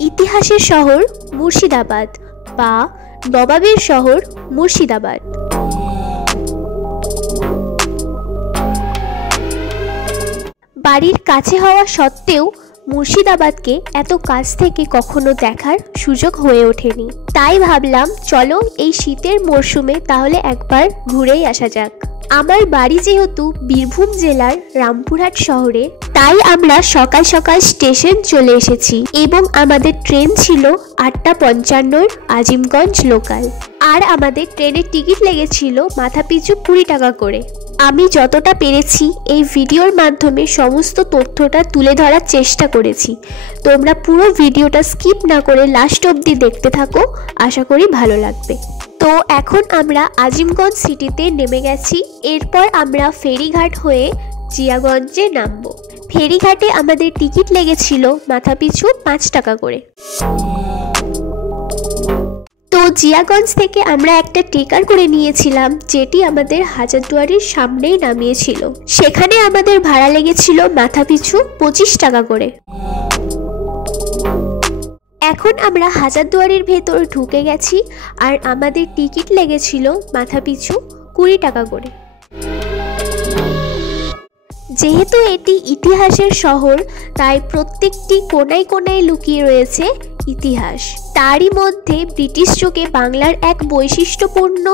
ইতিহাসের শহর মুর্শিদাবাদ বা নবাবের শহর মুর্শিদাবাদ। বাড়ির কাছে হওয়া সত্ত্বেও মুর্শিদাবাদকে এত কাছ থেকে কখনো দেখার সুযোগ হয়ে ওঠেনি। তাই ভাবলাম চলো এই শীতের মরশুমে তাহলে একবার ঘুরেই আসা যাক। আমার বাড়ি যেহেতু বীরভূম জেলার রামপুরহাট শহরে, তাই আমরা সকাল সকাল স্টেশন চলে এসেছি এবং আমাদের ট্রেন ছিল 8:55 আজিমগঞ্জ লোকাল। আর আমাদের ট্রেনের টিকিট লেগেছিল মাথাপিছু 20 টাকা করে। আমি যতটা পেরেছি এই ভিডিওর মাধ্যমে সমস্ত তথ্যটা তুলে ধরার চেষ্টা করেছি। তোমরা পুরো ভিডিওটা স্কিপ না করে লাস্ট অবধি দেখতে থাকো, আশা করি ভালো লাগবে। তো এখন আমরা আজিমগঞ্জ সিটিতে নেমে গেছি। এরপর আমরা ফেরিঘাট হয়ে জিয়াগঞ্জে নামবো। ফেরিঘাটে আমাদের টিকিট লেগেছিল মাথাপিছু 5 টাকা করে। তো জিয়াগঞ্জ থেকে আমরা একটা টেকার করে নিয়েছিলাম, যেটি আমাদের হাজারদুয়ারির সামনেই নামিয়েছিল। সেখানে আমাদের ভাড়া লেগেছিল মাথাপিছু 25 টাকা করে। এখন আমরা হাজারদুয়ারির ভেতর ঢুকে গেছি আর আমাদের টিকিট লেগেছিল মাথাপিছু 20 টাকা করে। যেহেতু এটি ইতিহাসের শহর, তাই প্রত্যেকটি কোনায় কোনায় লুকিয়ে রয়েছে ইতিহাস। তারই মধ্যে ব্রিটিশ যুগে বাংলার এক বৈশিষ্ট্যপূর্ণ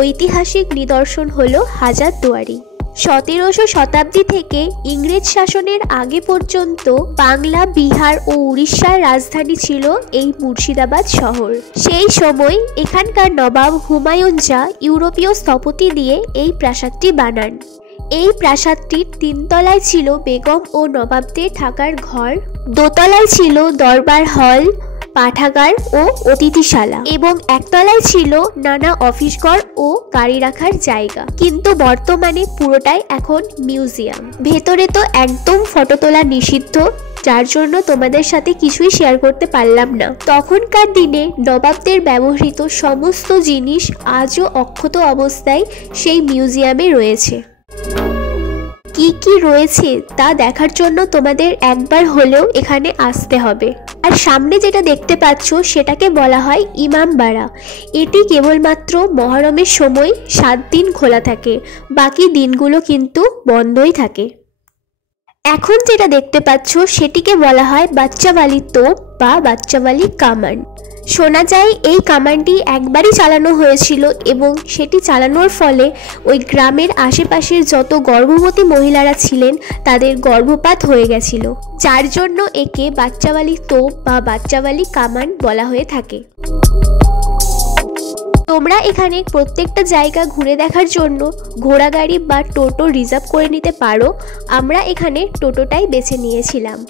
ঐতিহাসিক নিদর্শন হলো হাজারদুয়ারি। 17শো শতাব্দী থেকে ইংরেজ শাসনের আগে পর্যন্ত বাংলা, বিহার ও উড়িষ্যার রাজধানী ছিল এই মুর্শিদাবাদ শহর। সেই সময় এখানকার নবাব হুমায়ুন শাহ ইউরোপীয় স্থপতি দিয়ে এই প্রাসাদটি বানান। এই প্রাসাদটির 3 তলায় ছিল বেগম ও নবাবদের থাকার ঘর, 2 তলায় ছিল দরবার হল, পাঠাগার ও অতিথিশালা এবং 1 তলায় ছিল নানা অফিস ঘর ও গাড়ি রাখার জায়গা। কিন্তু বর্তমানে পুরোটাই এখন মিউজিয়াম। ভেতরে তো একদম ফটো তোলা নিষিদ্ধ, যার জন্য তোমাদের সাথে কিছুই শেয়ার করতে পারলাম না। তখনকার দিনে নবাবদের ব্যবহৃত সমস্ত জিনিস আজও অক্ষত অবস্থায় সেই মিউজিয়ামে রয়েছে। কি কি রয়েছে তা দেখার জন্য তোমাদের একবার হলেও এখানে আসতে হবে। আর সামনে যেটা দেখতে পাচ্ছ সেটাকে বলা হয় ইমামবাড়া। এটি কেবলমাত্র মহরমের সময় 7 দিন খোলা থাকে, বাকি দিনগুলো কিন্তু বন্ধই থাকে। এখন যেটা দেখতে পাচ্ছ সেটিকে বলা হয় বাচ্চাওয়ালি তোপ বা বাচ্চাওয়ালি কামান। শোনা যায় এই কামানটি একবারই চালানো হয়েছিল এবং সেটি চালানোর ফলে ওই গ্রামের আশেপাশের যত গর্ভবতী মহিলারা ছিলেন তাদের গর্ভপাত হয়ে গেছিল, যার জন্য একে বাচ্চাওয়ালি তোপ বা বাচ্চাওয়ালি কামান বলা হয়ে থাকে। তোমরা এখানে প্রত্যেকটা জায়গা ঘুরে দেখার জন্য ঘোড়া গাড়ি বা টোটো রিজার্ভ করে নিতে পারো। আমরা এখানে টোটোটাই বেছে নিয়েছিলাম।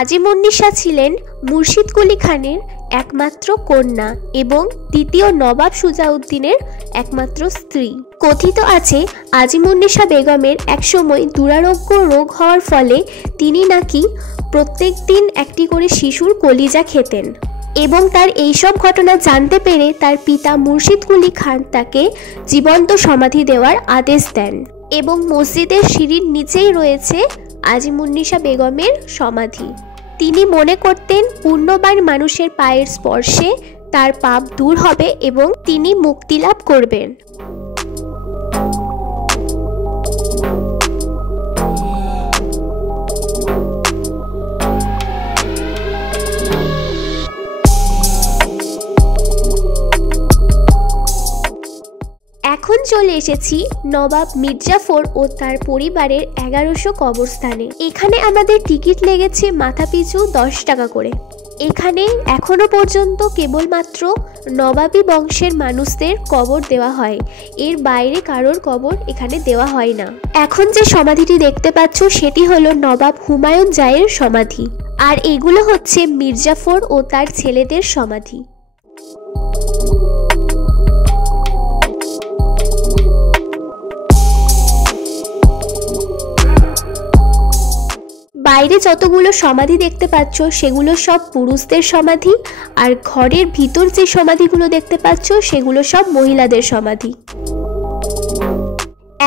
আজিমুন্নিসা ছিলেন মুর্শিদ কুলি খানের একমাত্র কন্যা এবং দ্বিতীয় নবাব সুজাউদ্দিনের একমাত্র স্ত্রী। কথিত আছে আজিমুন্নিসা বেগমের একসময় দুরারোগ্য রোগ হওয়ার ফলে তিনি নাকি প্রত্যেক দিন একটি করে শিশুর কলিজা খেতেন এবং তার এইসব ঘটনা জানতে পেরে তার পিতা মুর্শিদ কুলি খান তাকে জীবন্ত সমাধি দেওয়ার আদেশ দেন এবং মসজিদের সিঁড়ির নিচেই রয়েছে আজিমুন্নিসা বেগমের সমাধি। তিনি মনে করতেন পুণ্যবান মানুষের পায়ের স্পর্শে তার পাপ দূর হবে এবং তিনি মুক্তি লাভ করবেন। এখন চলে এসেছি নবাব মির্জাফর ও তার পরিবারের 1100 কবরস্থানে। এখানে আমাদের টিকিট লেগেছে মাথাপিছু 10 টাকা করে। এখানে এখনো পর্যন্ত কেবলমাত্র নবাবী বংশের মানুষদের কবর দেওয়া হয়, এর বাইরে কারোর কবর এখানে দেওয়া হয় না। এখন যে সমাধিটি দেখতে পাচ্ছ সেটি হলো নবাব হুমায়ুন শাহের সমাধি, আর এগুলো হচ্ছে মির্জাফর ও তার ছেলেদের সমাধি। বাইরে যতগুলো সমাধি দেখতে পাচ্ছ সেগুলো সব পুরুষদের সমাধি, আর ঘরের ভিতর যে সমাধিগুলো দেখতে পাচ্ছ সেগুলো সব মহিলাদের সমাধি।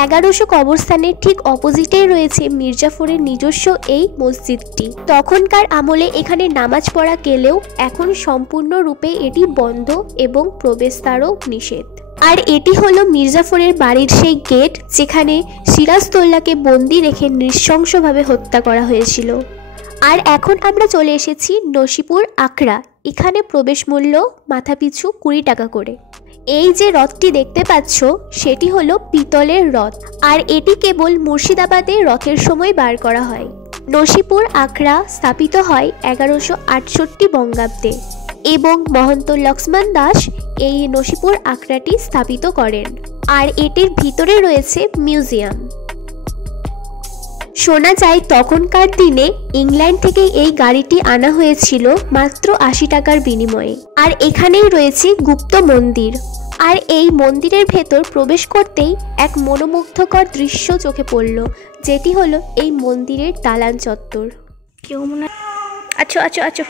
1100 কবরস্থানের ঠিক অপোজিটেই রয়েছে মির্জাফরের নিজস্ব এই মসজিদটি। তখনকার আমলে এখানে নামাজ পড়া গেলেও এখন সম্পূর্ণরূপে এটি বন্ধ এবং প্রবেশদ্বারও নিষেধ। আর এটি হলো মির্জাফরের বাড়ির সেই গেট যেখানে সিরাজদৌল্লাকে বন্দি রেখে নৃশংসভাবে হত্যা করা হয়েছিল। আর এখন আমরা চলে এসেছি নসিপুর আখড়া। এখানে প্রবেশ মূল্য মাথাপিছু 20 টাকা করে। এই যে রথটি দেখতে পাচ্ছ সেটি হলো পিতলের রথ, আর এটি কেবল মুর্শিদাবাদে রথের সময় বার করা হয়। নসিপুর আখড়া স্থাপিত হয় 1168 বঙ্গাব্দে এবং মহন্ত লক্ষ্মণ দাস এই নসিপুর আখড়াটি স্থাপিত করেন। আর এটির ভিতরে রয়েছে মিউজিয়াম। শোনা যায় তখনকার দিনে ইংল্যান্ড থেকে এই গাড়িটি আনা হয়েছিল মাত্র 80 টাকার বিনিময়ে। আর এখানেই রয়েছে গুপ্ত মন্দির। আর এই মন্দিরের ভেতর প্রবেশ করতেই এক মনোমুগ্ধকর দৃশ্য চোখে পড়ল, যেটি হলো এই মন্দিরের দালান চত্বর। কেউ মনে আচ্ছা আচ্ছা আচ্ছা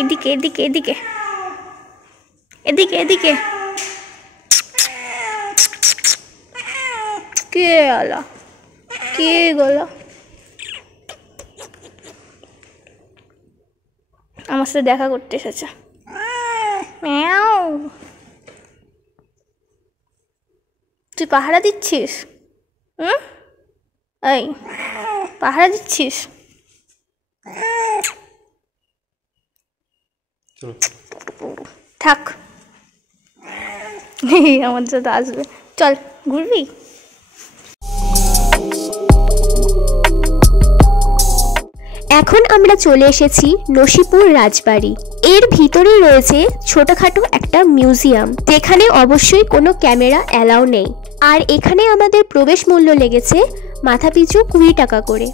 এদিকে এদিকে এদিকে এদিকে এদিকে কে আলা কে গলা আমার সাথে দেখা করতে এসেছে। তুই পাহারা দিচ্ছিস? এই পাহারা দিচ্ছিস? থাক, আমার সাথে আসবে। চল ঘুরবি? এখন আমরা চলে এসেছি নসিপুর রাজবাড়ি। এর ভিতরে রয়েছে ছোটখাটো একটা মিউজিয়াম, যেখানে অবশ্যই কোনো ক্যামেরা অ্যালাউ নেই। আর এখানে আমাদের প্রবেশ মূল্য লেগেছে মাথাপিছু 20 টাকা করে।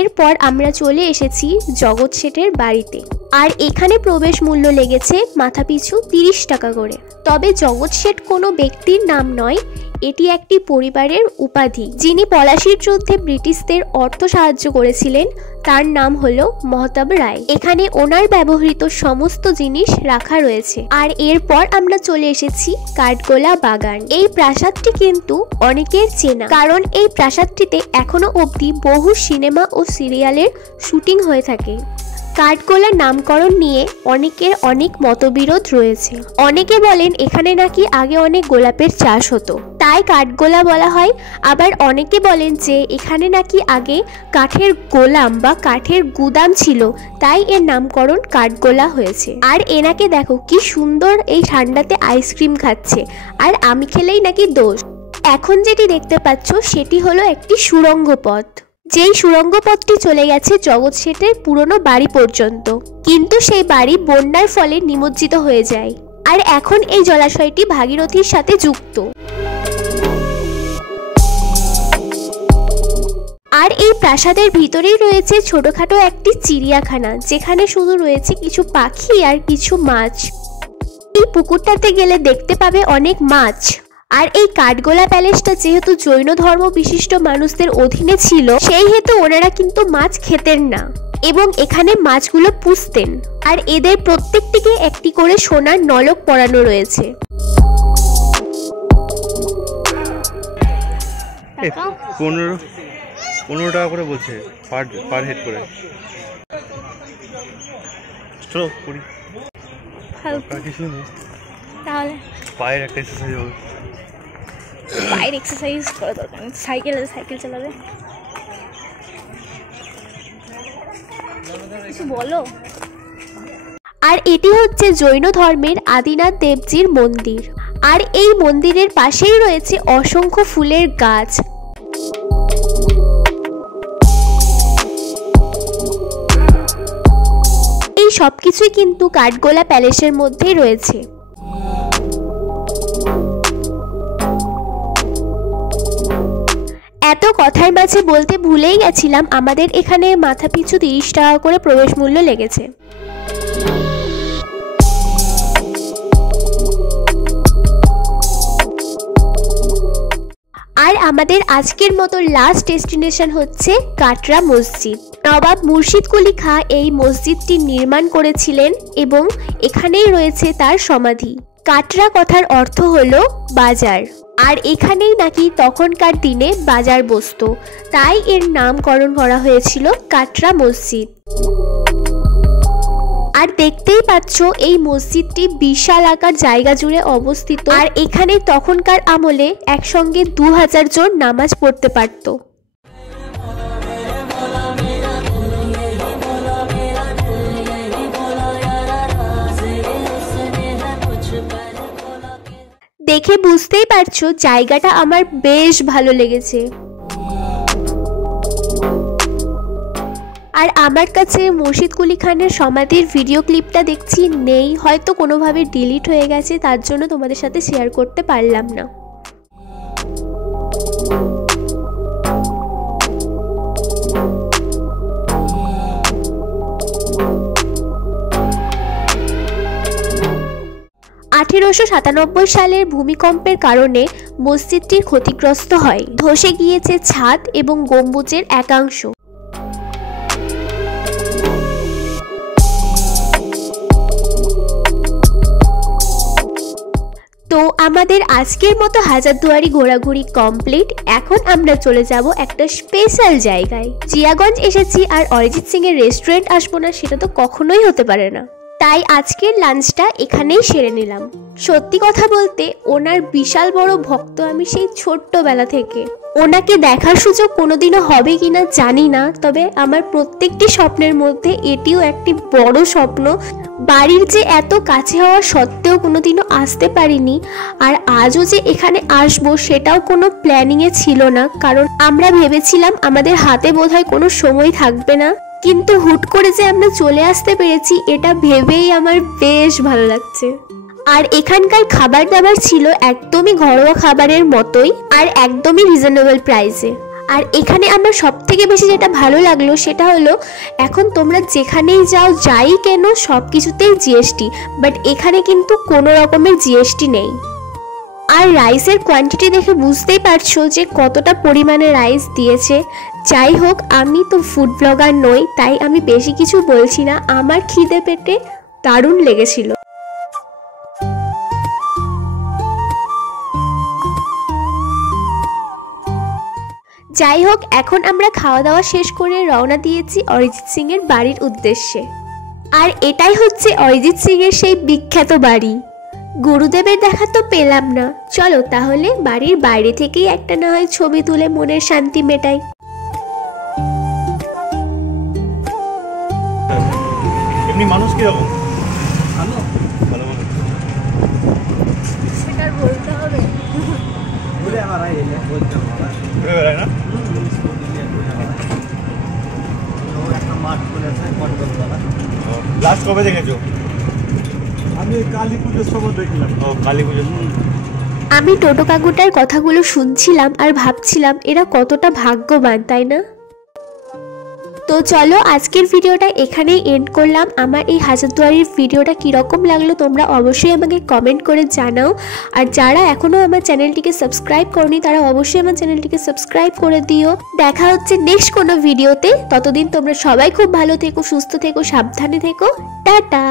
এরপর আমরা চলে এসেছি জগৎ শেঠের বাড়িতে। আর এখানে প্রবেশ মূল্য লেগেছে মাথাপিছু 30 টাকা করে। তবে জগৎ শেঠ কোনো ব্যক্তির নাম নয়, এটি একটি পরিবারের উপাধি। যিনি পলাশির যুদ্ধে ব্রিটিশদের অর্থ সাহায্য করেছিলেন তার নাম হলো মহতাব রায়। এখানে ওনার ব্যবহৃত সমস্ত জিনিস রাখা রয়েছে। আর এরপর আমরা চলে এসেছি কাঠগোলা বাগান। এই প্রাসাদটি কিন্তু অনেকের চেনা, কারণ এই প্রাসাদটিতে এখনো অবধি বহু সিনেমা ও সিরিয়ালের শুটিং হয়ে থাকে। কাঠগোলার নামকরণ নিয়ে অনেকের অনেক মতবিরোধ রয়েছে। অনেকে বলেন এখানে নাকি আগে অনেক গোলাপের চাষ হতো, তাই কাঠগোলা বলা হয়। আবার অনেকে বলেন যে এখানে নাকি আগে কাঠের গোলাম বা কাঠের গুদাম ছিল, তাই এর নামকরণ কাঠগোলা হয়েছে। আর এনাকে দেখো কি সুন্দর এই ঠান্ডাতে আইসক্রিম খাচ্ছে, আর আমি খেলেই নাকি দোষ। এখন যেটি দেখতে পাচ্ছ সেটি হলো একটি সুড়ঙ্গ পথ, যেই সুড়ঙ্গ পথটি চলে গেছে জগৎ শেঠের পুরনো বাড়ি পর্যন্ত, কিন্তু সেই বাড়ি বন্যার ফলে নিমজ্জিত হয়ে যায়। আর এখন এই জলাশয়টি ভাগীরথীর সাথে যুক্ত। আর এই প্রাসাদের ভিতরেই রয়েছে ছোটখাটো একটি চিড়িয়াখানা, যেখানে শুধু রয়েছে কিছু পাখি আর কিছু মাছ। এই পুকুরটাতে গেলে দেখতে পাবে অনেক মাছ। আর এই কাঠগোলা প্যালেসটা যেহেতু জৈন ধর্ম বিশিষ্ট মানুষদের অধীনে ছিল, সেই হেতু ওনারা কিন্তু মাছ খেতেন না এবং এখানে মাছগুলো পুষতেন। আর এদের প্রত্যেকটিকে একটি করে সোনার নলক পরানো রয়েছে। 15 টাকা করে বলছে পার হেড করে। চলো করি কিছু নেই, তাহলে পায়ের একটা এক্সারসাইজ হবে। পায়ের এক্সারসাইজ করা দরকার নেই, সাইকেল চালাবে। কিছু বলো। আর এটি হচ্ছে জৈন ধর্মের আদিনাথ দেবজির মন্দির। আর এই মন্দিরের পাশেই রয়েছে অসংখ্য ফুলের গাছ। এই সবকিছুই কিন্তু কাঠগোলা প্যালেসের মধ্যেই রয়েছে। এত কথার মাঝে বলতে ভুলেই গেছিলাম, আমাদের এখানে মাথাপিছু 30 টাকা করে প্রবেশ মূল্য লেগেছে। আর আমাদের আজকের মতো লাস্ট ডেস্টিনেশন হচ্ছে কাটরা মসজিদ। নবাব মুর্শিদ কুলি খাঁ এই মসজিদটি নির্মাণ করেছিলেন এবং এখানেই রয়েছে তার সমাধি। কাটরা কথার অর্থ হলো বাজার, আর এখানেই নাকি তখনকার দিনে বাজার বসতো, তাই এর নামকরণ করা হয়েছিল কাটরা মসজিদ। আর দেখতেই পাচ্ছ এই মসজিদটি বিশাল আকার জায়গা জুড়ে অবস্থিত, আর এখানে তখনকার আমলে একসঙ্গে 2000 জন নামাজ পড়তে পারত। দেখে বুঝতেই পারছো জায়গাটা আমার বেশ ভালো লেগেছে। আর আমার কাছে মুর্শিদ কুলি খানের সমাধির ভিডিও ক্লিপটা দেখছি নেই, হয়তো কোনোভাবে ডিলিট হয়ে গেছে, তার জন্য তোমাদের সাথে শেয়ার করতে পারলাম না। সালের ভূমিকম্পের কারণে মসজিদটির ক্ষতিগ্রস্ত হয়, ধসে গিয়েছে ছাদ এবং গম্বুজের একাংশ। তো আমাদের আজকের মতো হাজারদুয়ারি ঘোরাঘুরি কমপ্লিট। এখন আমরা চলে যাব একটা স্পেশাল জায়গায়। জিয়াগঞ্জ এসেছি আর অরিজিৎ সিং এর রেস্টুরেন্ট আসবো না সেটা তো কখনোই হতে পারে না, তাই আজকের লাঞ্চটা এখানেই সেরে নিলাম। সত্যি কথা বলতে ওনার বিশাল বড় ভক্ত আমি সেই ছোট্টবেলা থেকে। ওনাকে দেখার সুযোগ কোনোদিনও হবে কিনা জানি না, তবে আমার প্রত্যেকটি স্বপ্নের মধ্যে এটিও একটি বড় স্বপ্ন। বাড়ির যে এত কাছে হওয়া সত্ত্বেও কোনোদিনও আসতে পারিনি, আর আজও যে এখানে আসবো সেটাও কোনো প্ল্যানিংয়ে ছিল না, কারণ আমরা ভেবেছিলাম আমাদের হাতে বোধহয় কোনো সময় থাকবে না, কিন্তু হুট করে যে আমরা চলে আসতে পেরেছি এটা ভেবেই আমার বেশ ভালো লাগছে। আর এখানকার খাবার দাবার ছিল একদমই ঘরোয়া খাবারের মতোই, আর একদমই রিজনেবল প্রাইসে। আর এখানে আমার সব থেকে বেশি যেটা ভালো লাগলো সেটা হলো এখন তোমরা যেখানেই যাও যাই কেন সব কিছুতেই জিএসটি, বাট এখানে কিন্তু কোনো রকমের জিএসটি নেই। আর রাইসের কোয়ান্টিটি দেখে বুঝতেই পারছো যে কতটা পরিমাণে রাইস দিয়েছে। যাই হোক, আমি তো ফুড ব্লগার নই, তাই আমি বেশি কিছু বলছি না, আমার খিদে পেটে দারুণ লেগেছিল। যাই হোক, এখন আমরা খাওয়া দাওয়া শেষ করে রওনা দিয়েছি অরিজিৎ সিং এর বাড়ির উদ্দেশ্যে। আর এটাই হচ্ছে অরিজিৎ সিং এর সেই বিখ্যাত বাড়ি। গুরুদেবের দেখা তো পেলাম না, চলো তাহলে বাড়ির বাইরে থেকেই একটা না হয় ছবি তুলে মনের শান্তি মেটাই। এমনি মানুষ কিরকম? ভালো ভালো মানুষ সেটা বলতে হবে। ঘুরে বেড়ায় না? লাস্ট কবে দেখেছো? আমি কালী পুজোর সময় দেখলাম। ও, কালী পুজোর সময়। আমি টোটো কাকুটার কথাগুলো শুনছিলাম আর ভাবছিলাম এরা কতটা ভাগ্যবান, তাই না? তো চলো আজকের ভিডিওটা এখানেই এন্ড করলাম। আমার এই হাজারদুয়ারির ভিডিওটা কীরকম লাগলো তোমরা অবশ্যই আমাকে কমেন্ট করে জানাও। আর যারা এখনও আমার চ্যানেলটিকে সাবস্ক্রাইব করনি তারা অবশ্যই আমার চ্যানেলটিকে সাবস্ক্রাইব করে দিও। দেখা হচ্ছে নেক্সট কোনো ভিডিওতে, ততদিন তোমরা সবাই খুব ভালো থেকো, সুস্থ থেকো, সাবধানে থেকো। টাটা।